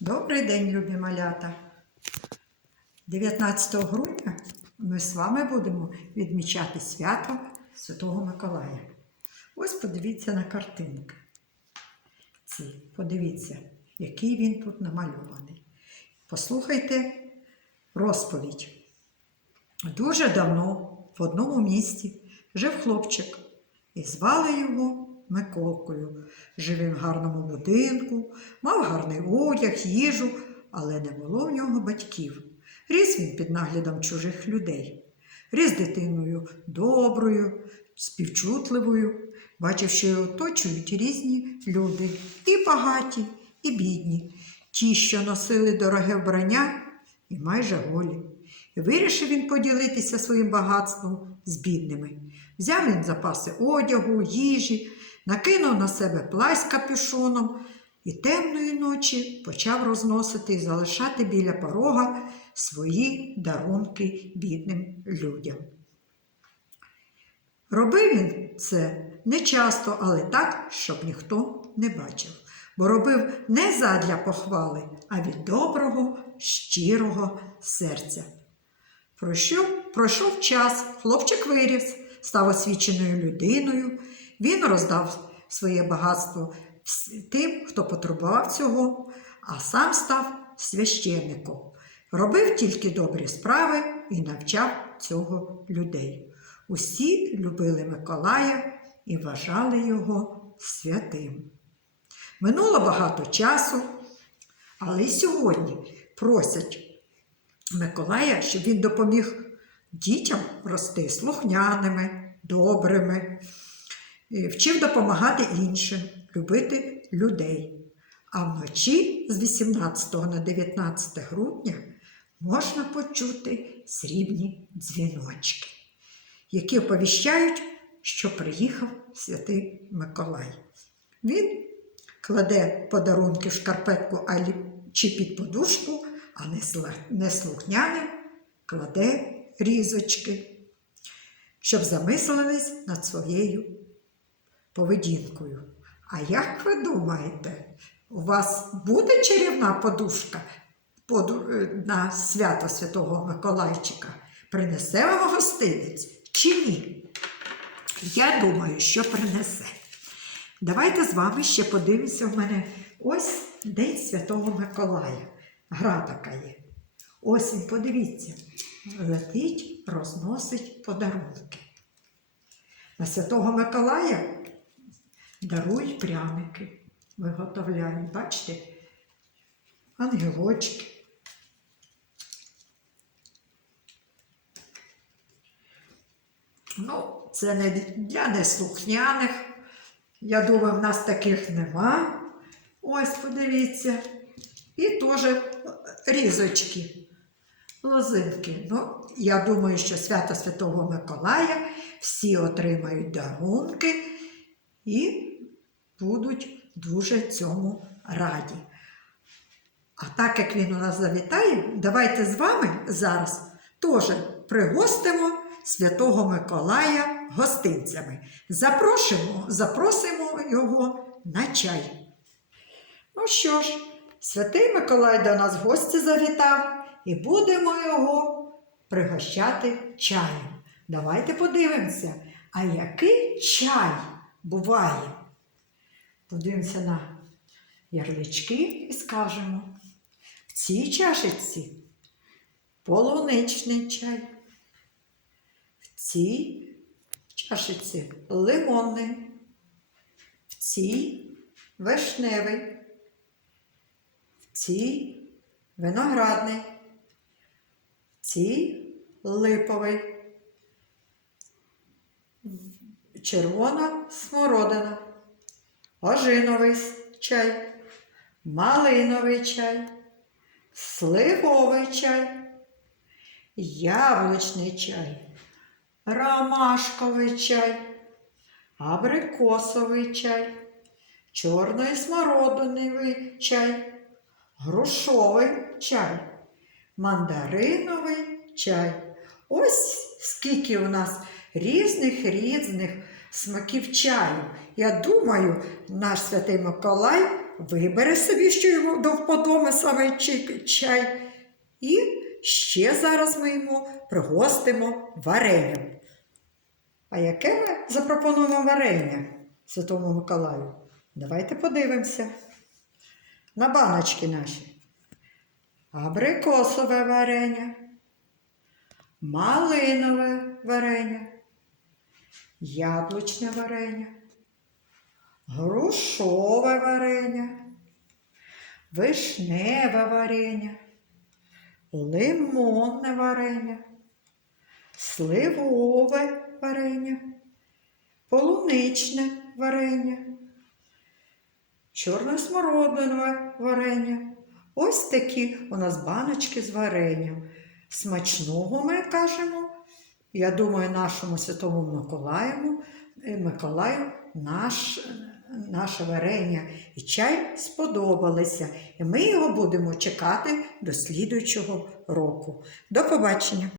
Добрий день, любі малята. 19 грудня ми з вами будемо відмічати свято Святого Миколая. Ось подивіться на картинки. Ці, подивіться, який він тут намальований. Послухайте розповідь. Дуже давно в одному місті жив хлопчик, і звали його Миколкою. Жив він в гарному будинку, мав гарний одяг, їжу, але не було в нього батьків. Ріс він під наглядом чужих людей. Ріс дитиною доброю, співчутливою, бачив, що його оточують різні люди, і багаті, і бідні, ті, що носили дороге вбрання і майже голі. І вирішив він поділитися своїм багатством з бідними. Взяв він запаси одягу, їжі, накинув на себе плащ капюшоном і темної ночі почав розносити і залишати біля порога свої дарунки бідним людям. Робив він це не часто, але так, щоб ніхто не бачив, бо робив не задля похвали, а від доброго, щирого серця. Пройшов, пройшов час, хлопчик виріс, став освіченою людиною. Він роздав своє багатство тим, хто потребував цього, а сам став священником. Робив тільки добрі справи і навчав цього людей. Усі любили Миколая і вважали його святим. Минуло багато часу, але й сьогодні просять Миколая, щоб він допоміг дітям рости слухняними, добрими, вчив допомагати іншим, любити людей. А вночі з 18 на 19 грудня можна почути срібні дзвіночки, які оповіщають, що приїхав святий Миколай. Він кладе подарунки в шкарпетку чи під подушку, а неслухняним кладе різочки, щоб замислились над своєю поведінкою. А як ви думаєте, у вас буде чарівна подушка е, на свято Святого Миколайчика? Принесе вам гостинець чи ні? Я думаю, що принесе. Давайте з вами ще подивимося в мене ось День Святого Миколая. Гра така є. Ось він, подивіться, летить, розносить подарунки. На Святого Миколая дарують пряники, виготовляють. Бачите? Ангелочки. Ну, це не для неслухняних. Я думаю, в нас таких нема. Ось, подивіться. І теж різочки, лозинки. Ну, я думаю, що свято Святого Миколая всі отримають дарунки і будуть дуже цьому раді. А так як він у нас завітає, давайте з вами зараз теж пригостимо Святого Миколая гостинцями. Запрошимо, запросимо його на чай. Ну що ж, святий Миколай до нас в гості завітав і будемо його пригощати чаєм. Давайте подивимося, а який чай буває. Подивимося на ярлички і скажемо. В цій чашечці полуничний чай. В цій чашечці лимонний. В цій вишневий. В цій виноградний. В цій липовий. Червона смородина. Ожиновий чай, малиновий чай, сливовий чай, яблучний чай, ромашковий чай, абрикосовий чай, чорний смородиновий чай, грушовий чай, мандариновий чай. Ось скільки у нас різних різних смаків чаю. Я думаю, наш святий Миколай вибере собі, що йому до вподоби саме чай. І ще зараз ми йому пригостимо варенням. А яке ми запропонуємо варення Святому Миколаю? Давайте подивимося на баночки наші. Абрикосове варення, малинове варення, яблучне варення, грушове варення, вишневе варення, лимонне варення, сливове варення, полуничне варення, чорносмородинове варення. Ось такі у нас баночки з варенням. Смачного ми кажемо. Я думаю, нашому святому Миколаю, е, Миколаю наш, наше варення і чай сподобалися. І ми його будемо чекати до слідуючого року. До побачення!